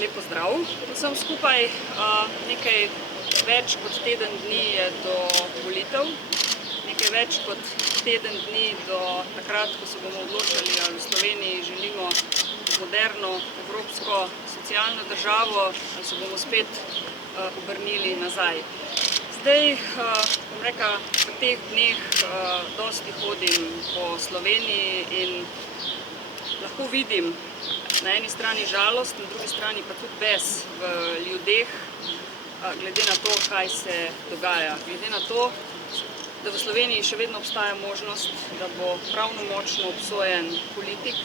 Lep pozdrav vsem skupaj. Nekaj več kot teden dni je do volitev, nekaj več kot teden dni do takrat, ko se bomo odločali, ali v Sloveniji želimo moderno, evropsko, socialno državo, ali se bomo spet obrnili nazaj. Zdaj, bom rekla, v teh dneh dosti hodim po Sloveniji in lahko vidim na eni strani žalost, na drugi strani pa tudi bes v ljudeh, glede na to, kaj se dogaja. Glede na to, da v Sloveniji še vedno obstaja možnost, da bo pravnomočno obsojen politik,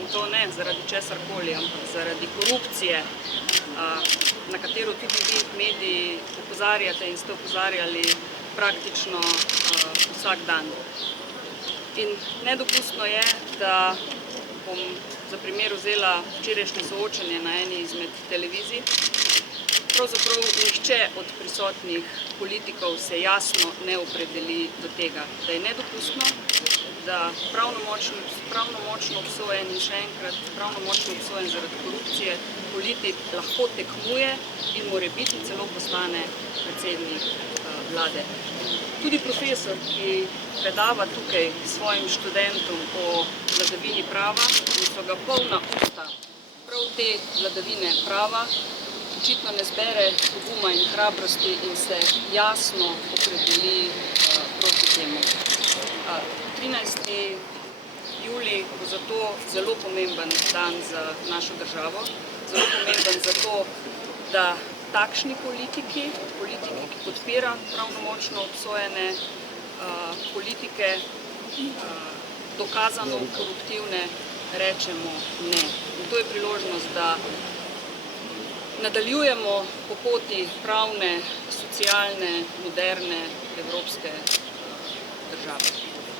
in to ne zaradi česarkoli, ampak zaradi korupcije, na katero tudi vi mediji opozarjate in ste opozarjali praktično vsak dan. In nedopustno je, da bom za primer vzela včerajšnje soočenje na eni izmed televizij. Pravzaprav nihče od prisotnih politikov se jasno ne opredeli do tega, da je nedopustno, da pravnomočno obsojen in še enkrat pravnomočno obsojen zaradi korupcije politik lahko tekmuje in morebiti celo postane predsednik vlade. Tudi profesor, ki predava tukaj svojim študentom o vladavini prava in so ga polna usta prav te vladavine prava, očitno ne zbere poguma in hrabrosti in se jasno opredeli proti temu. 13. julij bo zato zelo pomemben dan za našo državo, zelo pomemben zato, da takšni politiki, ki podpira pravnomočno obsojene politike, dokazano koruptivne, rečemo ne. In to je priložnost, da nadaljujemo po poti pravne, socialne, moderne, evropske države.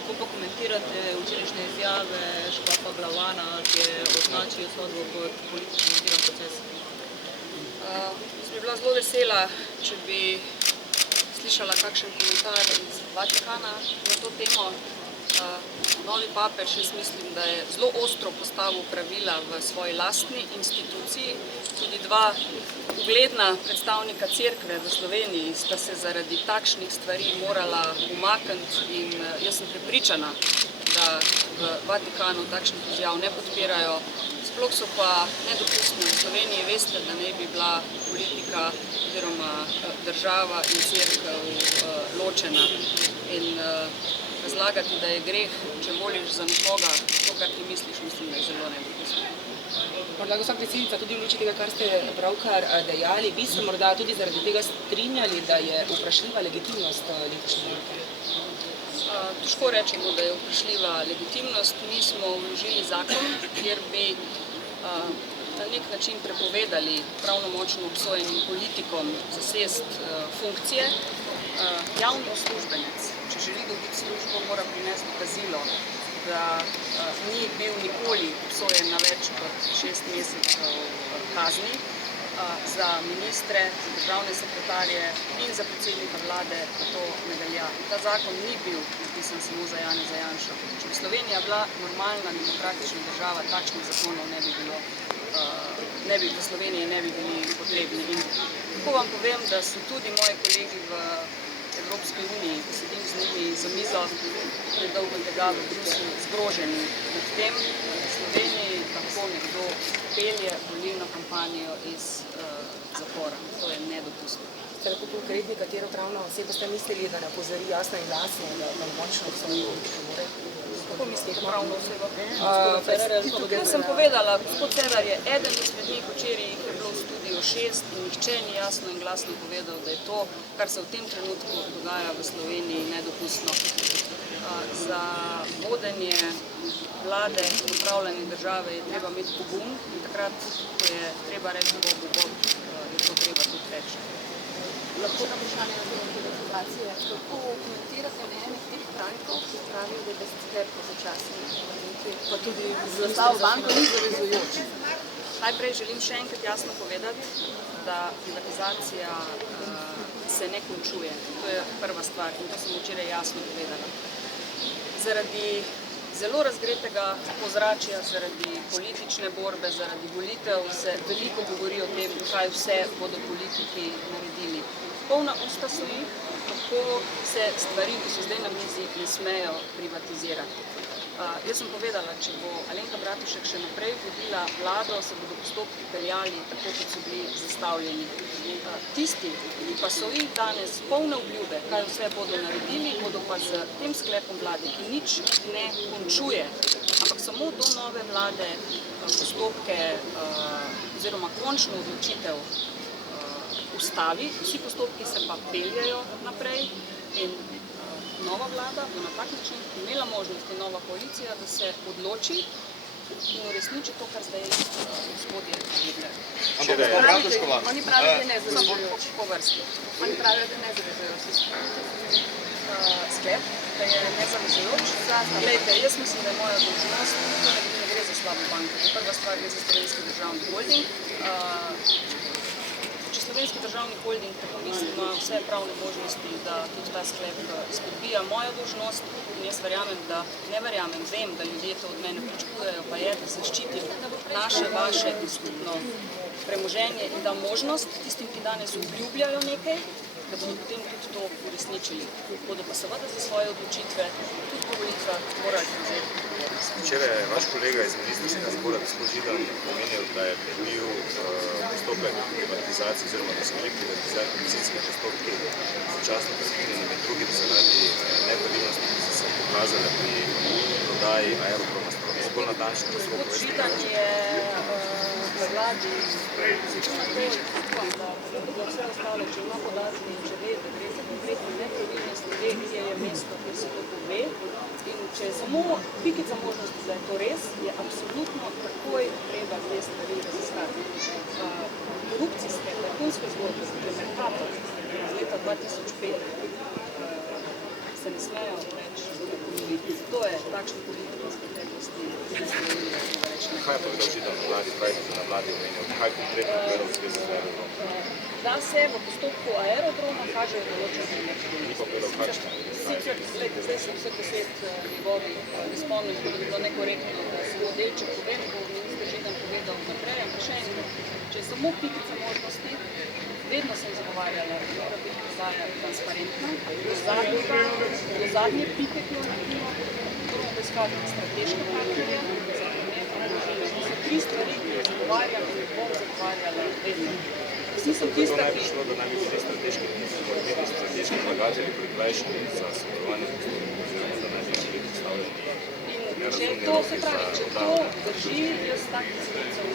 Kako pa komentirate včerajšnje izjave škofa Glavana, ki je označil sodbo kot politično motiviran proces? Jaz bi bila zelo vesela, če bi slišala kakšen komentar iz Vatikana na to temo. Novi papež, jaz mislim, da je zelo ostro postavil pravila v svoji lastni instituciji. Tudi dva ugledna predstavnika cerkve v Sloveniji sta se zaradi takšnih stvari morala umakniti in jaz sem prepričana, da v Vatikanu takšnih izjav ne podpirajo. Sploh so pa nedopustne. V Sloveniji veste, da ne bi bila politika oziroma država in cerkev ločena. In razlagati, da je greh, če voliš za nekoga, to, kar ti misliš, mislim, da je zelo nedopustno. Morda, gospa predsednica, tudi v luči tega, kar ste pravkar dejali, bi se morda tudi zaradi tega strinjali, da je vprašljiva legitimnost letošnje volitve? Težko rečemo, da je vprašljiva legitimnost. Mi smo vložili zakon, kjer bi na nek način prepovedali pravnomočno obsojenim politikom zasest funkcije. Javni uslužbenec, če želi dobiti službo, mora prinesti dokazilo, da ni bil nikoli obsojen na več kot 6 mesecev kazni. Za ministre, za državne sekretarje in za predsednika vlade pa to ne velja. Ta zakon ni bil napisan samo za Janeza Janšo. Če bi Slovenija bila normalna, demokratična država, takšnih zakonov ne bi bilo, v Sloveniji ne bi bili potrebni. In tako vam povem, da so tudi moji kolegi v Evropski uniji, ko sedim z njimi za mizo, nedolgo tega v Bruslju, zgroženi nad tem, da v Sloveniji lahko nekdo pelje volilno kampanjo iz zapora. To je nedopustno. Ste lahko konkretni, katero pravno osebo ste mislili, da ne opozori jasno in glasno, da pravnomočno obsoji politiko more? Kako mislite pravno osebo? Jaz sem povedala, gospod Cerar je eden izmed njih, včeraj jih je bilo v studiu 6 in nihče ni jasno in glasno povedal, da je to, kar se v tem trenutku dogaja v Sloveniji, nedopustno. Za vodenje vlade in upravljanje države je treba imeti pogum in takrat, ko je treba reči Bogu Bog, je to treba tudi reči. Lahko na vprašanje te situacije, kako komentirate mnenje teh strankov, ki pravijo, da je desetletko začasni, pa tudi zastavo banko ni zavezujoč? Najprej želim še enkrat jasno povedati, da privatizacija se ne končuje. To je prva stvar in to sem včeraj jasno povedala. Zaradi zelo razgretega ozračja zaradi politične borbe, zaradi volitev se veliko govori o tem, kaj vse bodo politiki naredili. Polna usta so jih, kako se stvari, ki so zdaj na mizi, ne smejo privatizirati. Jaz sem povedala, če bo Alenka Bratušek še naprej vodila vlado, se bodo postopki peljali tako, kot so bili zastavljeni. Tisti, ki pa so jih danes polne obljube, kaj vse bodo naredili, bodo pa z tem sklepom vlade, ki nič ne končuje, ampak samo do nove vlade postopke oziroma končno odločitev ustavi, vsi postopki se pa peljajo naprej in nova vlada bo na tak način imela možnost in nova koalicija, da se odloči in uresniči to, kar zdaj gospodje obljubljajo. Oni pravijo, da je nezavezujoč. Po vrsti. Oni pravijo, da je nezavezujoč. Sklep, da je nezavezujoč. Glejte, jaz mislim, da je moja dolžnost, to ne gre za slabo banko. Prva stvar gre za Slovenski državni holding. Če Slovenski državni holding tako misli, ima vse pravne možnosti, da tudi ta sklep izpodbija mojo dolžnost in jaz vem, da ljudje to od mene pričakujejo, pa je, da zaščitim naše, vaše in skupno premoženje in da možnost tistim, ki danes obljubljajo nekaj, da bodo potem tudi to uresničili. Bodo pa seveda za svoje odločitve tudi po volitvah morali prevzeti odgovornost. Včeraj je vaš kolega iz ministrskega zbora, gospod Židan, omenil, da je bil postopek privatizacije oziroma da so bili privatizacijski postopki začasno prekinjeni med drugim zaradi nepravilnosti, ki so se pokazale pri prodaji Aerodroma Slovenije. Bolj natančno, da so Gospod Židan je v vladi zato na to, da vse ostalo, če ima podatke in če ve, da gre za konkretne nepravilnosti, ve, kje je mesto, kjer se to pove. In če je samo pikica možnosti, da je to res, je absolutno takoj treba te stvari raziskati. Korupcijske, tajkunske zgodbe, kot je Mercator iz leta 2005, se ne smejo več ponoviti. To je takšna politika iz preteklosti. Kaj je povedal Židan na vladi, pravite na vladi omenil, kaj konkretno povedal v zvezi z Aerodromom? Da se v postopku Aerodroma kažejo določene nepravilnosti. Ni pa povedal, kakšne. Sicer, zdaj sem vse besed njegovih ne spomnim, da bi bilo nekorektno, da samo delček povem, bo minister Židan povedal naprej, ampak še enkrat, če je samo pikica možnosti, vedno sem zagovarjala, da mora biti prodaja transparentna, do zadnje pike, ki jo naredimo, moramo poiskati strateške partnerje, za pomembno družino. To so tri stvari, ki jo zagovarjam in bom zagovarjala vedno. To naj bi šlo, da naj bi bili strateški vlagatelji prikrajšani za sodelovanje z postopkom oziroma da naj bi bili predstavljeni Če to se pravi, če to drži, jaz takih sredstev